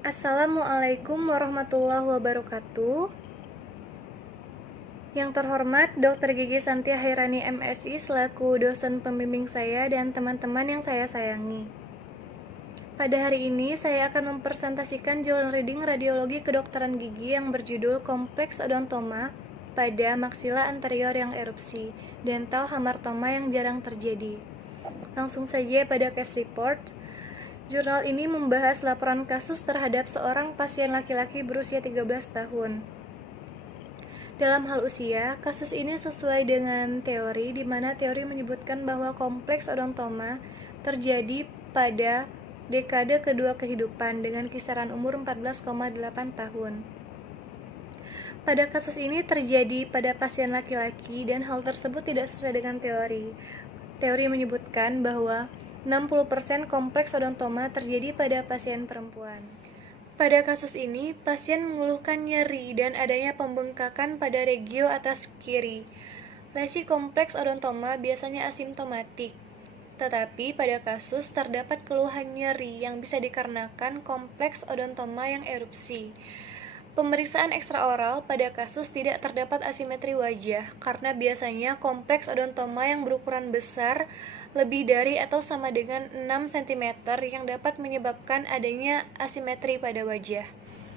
Assalamualaikum warahmatullahi wabarakatuh. Yang terhormat Dr. Gigi Santia Hairani MSI selaku dosen pembimbing saya dan teman-teman yang saya sayangi. Pada hari ini saya akan mempresentasikan jurnal reading radiologi kedokteran gigi yang berjudul Kompleks Odontoma pada maksila anterior yang erupsi, dental hamartoma yang jarang terjadi. Langsung saja pada case report. Jurnal ini membahas laporan kasus terhadap seorang pasien laki-laki berusia 13 tahun. Dalam hal usia, kasus ini sesuai dengan teori, di mana teori menyebutkan bahwa kompleks odontoma terjadi pada dekade kedua kehidupan dengan kisaran umur 14,8 tahun. Pada kasus ini terjadi pada pasien laki-laki dan hal tersebut tidak sesuai dengan teori. Teori menyebutkan bahwa 60% kompleks odontoma terjadi pada pasien perempuan. Pada kasus ini, pasien mengeluhkan nyeri dan adanya pembengkakan pada regio atas kiri. Lesi kompleks odontoma biasanya asimptomatik, tetapi pada kasus terdapat keluhan nyeri yang bisa dikarenakan kompleks odontoma yang erupsi. Pemeriksaan ekstraoral pada kasus tidak terdapat asimetri wajah karena biasanya kompleks odontoma yang berukuran besar lebih dari atau sama dengan 6 cm yang dapat menyebabkan adanya asimetri pada wajah.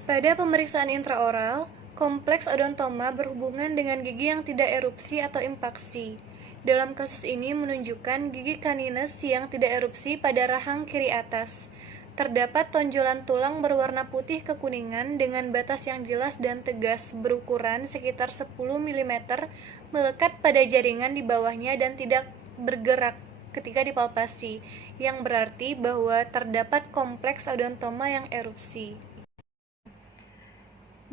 Pada pemeriksaan intraoral, kompleks odontoma berhubungan dengan gigi yang tidak erupsi atau impaksi. Dalam kasus ini menunjukkan gigi canines yang tidak erupsi pada rahang kiri atas. Terdapat tonjolan tulang berwarna putih kekuningan dengan batas yang jelas dan tegas berukuran sekitar 10 mm melekat pada jaringan di bawahnya dan tidak bergerak ketika dipalpasi, yang berarti bahwa terdapat kompleks odontoma yang erupsi.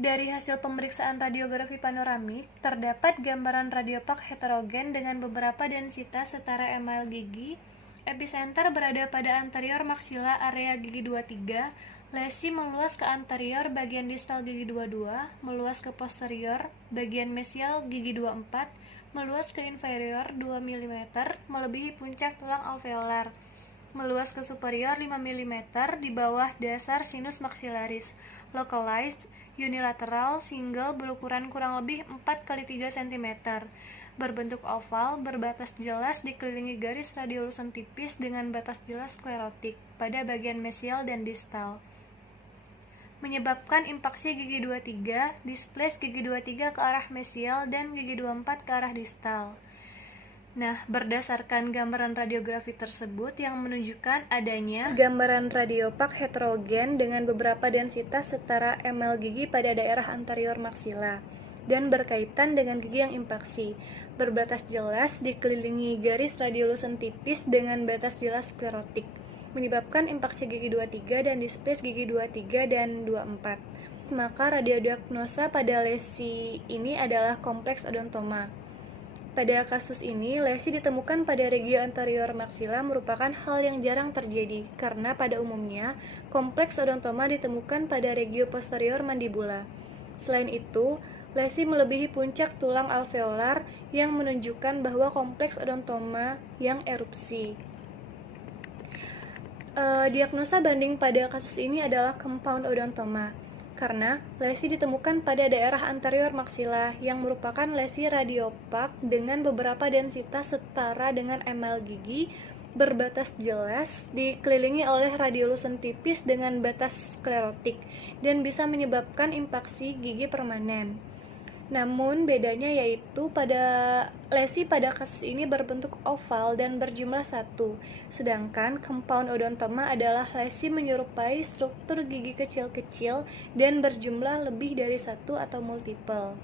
Dari hasil pemeriksaan radiografi panoramik, terdapat gambaran radiopak heterogen dengan beberapa densitas setara email gigi. Epicenter berada pada anterior maksila area gigi 23, lesi meluas ke anterior bagian distal gigi 22, meluas ke posterior bagian mesial gigi 24, meluas ke inferior 2 mm, melebihi puncak tulang alveolar, meluas ke superior 5 mm di bawah dasar sinus maxillaris, localized, unilateral, single, berukuran kurang lebih 4x3 cm, berbentuk oval, berbatas jelas dikelilingi garis radiolusen tipis dengan batas jelas sklerotik pada bagian mesial dan distal. Menyebabkan impaksi gigi 23, displace gigi 23 ke arah mesial dan gigi 24 ke arah distal. Nah, berdasarkan gambaran radiografi tersebut yang menunjukkan adanya gambaran radiopak heterogen dengan beberapa densitas setara ml gigi pada daerah anterior maksila dan berkaitan dengan gigi yang impaksi, berbatas jelas dikelilingi garis radiolusen tipis dengan batas jelas sklerotik, menyebabkan impaksi gigi 23 dan displace gigi 23 dan 24. Maka radiodiagnosa pada lesi ini adalah kompleks odontoma. Pada kasus ini, lesi ditemukan pada regio anterior maksila merupakan hal yang jarang terjadi karena pada umumnya kompleks odontoma ditemukan pada regio posterior mandibula. Selain itu, lesi melebihi puncak tulang alveolar yang menunjukkan bahwa kompleks odontoma yang erupsi. Diagnosa banding pada kasus ini adalah compound odontoma karena lesi ditemukan pada daerah anterior maksila yang merupakan lesi radiopak dengan beberapa densitas setara dengan ml gigi, berbatas jelas, dikelilingi oleh radiolusen tipis dengan batas sklerotik dan bisa menyebabkan impaksi gigi permanen. Namun bedanya yaitu pada lesi pada kasus ini berbentuk oval dan berjumlah 1, sedangkan compound odontoma adalah lesi menyerupai struktur gigi kecil-kecil dan berjumlah lebih dari 1 atau multiple.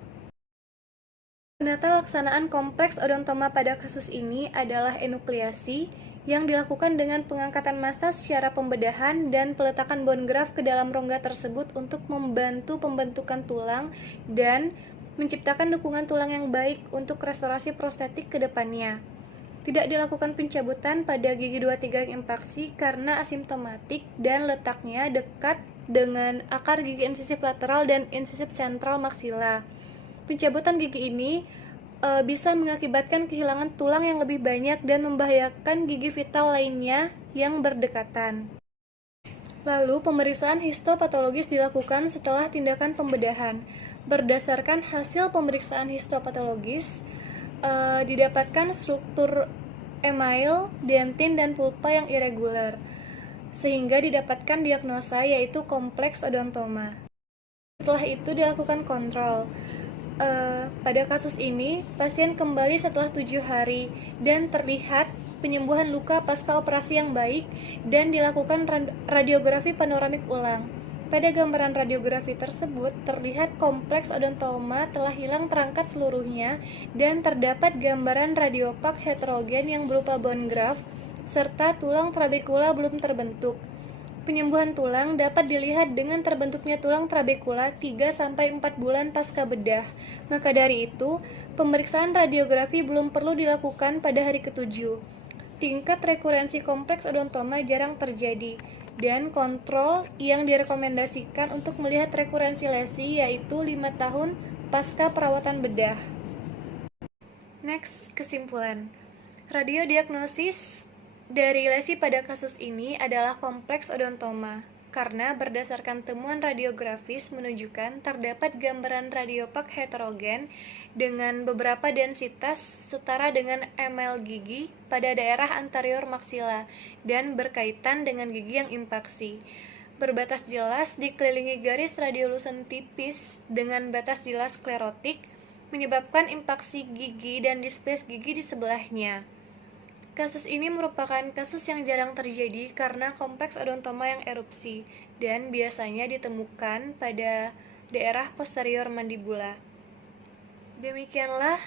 Penata laksanaan kompleks odontoma pada kasus ini adalah enukleasi yang dilakukan dengan pengangkatan massa secara pembedahan dan peletakan bone graft ke dalam rongga tersebut untuk membantu pembentukan tulang dan menciptakan dukungan tulang yang baik untuk restorasi prostetik ke depannya. Tidak dilakukan pencabutan pada gigi 23 yang impaksi karena asimptomatik dan letaknya dekat dengan akar gigi insisif lateral dan insisif sentral maksila. Pencabutan gigi ini bisa mengakibatkan kehilangan tulang yang lebih banyak dan membahayakan gigi vital lainnya yang berdekatan. Lalu, pemeriksaan histopatologis dilakukan setelah tindakan pembedahan. Berdasarkan hasil pemeriksaan histopatologis, didapatkan struktur email, dentin, dan pulpa yang irregular, sehingga didapatkan diagnosa yaitu kompleks odontoma. Setelah itu dilakukan kontrol. Pada kasus ini, pasien kembali setelah 7 hari dan terlihat penyembuhan luka pasca operasi yang baik dan dilakukan radiografi panoramik ulang. Pada gambaran radiografi tersebut, terlihat kompleks odontoma telah hilang terangkat seluruhnya dan terdapat gambaran radiopak heterogen yang berupa bone graft serta tulang trabekula belum terbentuk. Penyembuhan tulang dapat dilihat dengan terbentuknya tulang trabekula 3-4 bulan pasca bedah. Maka dari itu, pemeriksaan radiografi belum perlu dilakukan pada hari ke-7. Tingkat rekurensi kompleks odontoma jarang terjadi, dan kontrol yang direkomendasikan untuk melihat rekurensi lesi yaitu 5 tahun pasca perawatan bedah. Next, kesimpulan. Radiodiagnosis dari lesi pada kasus ini adalah kompleks odontoma, karena berdasarkan temuan radiografis menunjukkan terdapat gambaran radiopak heterogen dengan beberapa densitas setara dengan email gigi pada daerah anterior maksila dan berkaitan dengan gigi yang impaksi. Berbatas jelas dikelilingi garis radiolusen tipis dengan batas jelas sklerotik, menyebabkan impaksi gigi dan displace gigi di sebelahnya. Kasus ini merupakan kasus yang jarang terjadi karena kompleks odontoma yang erupsi dan biasanya ditemukan pada daerah posterior mandibula. Demikianlah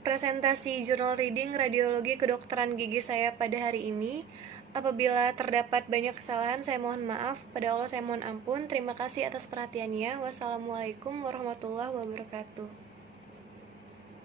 presentasi jurnal reading radiologi kedokteran gigi saya pada hari ini. Apabila terdapat banyak kesalahan, saya mohon maaf. Pada Allah saya mohon ampun. Terima kasih atas perhatiannya. Wassalamualaikum warahmatullahi wabarakatuh.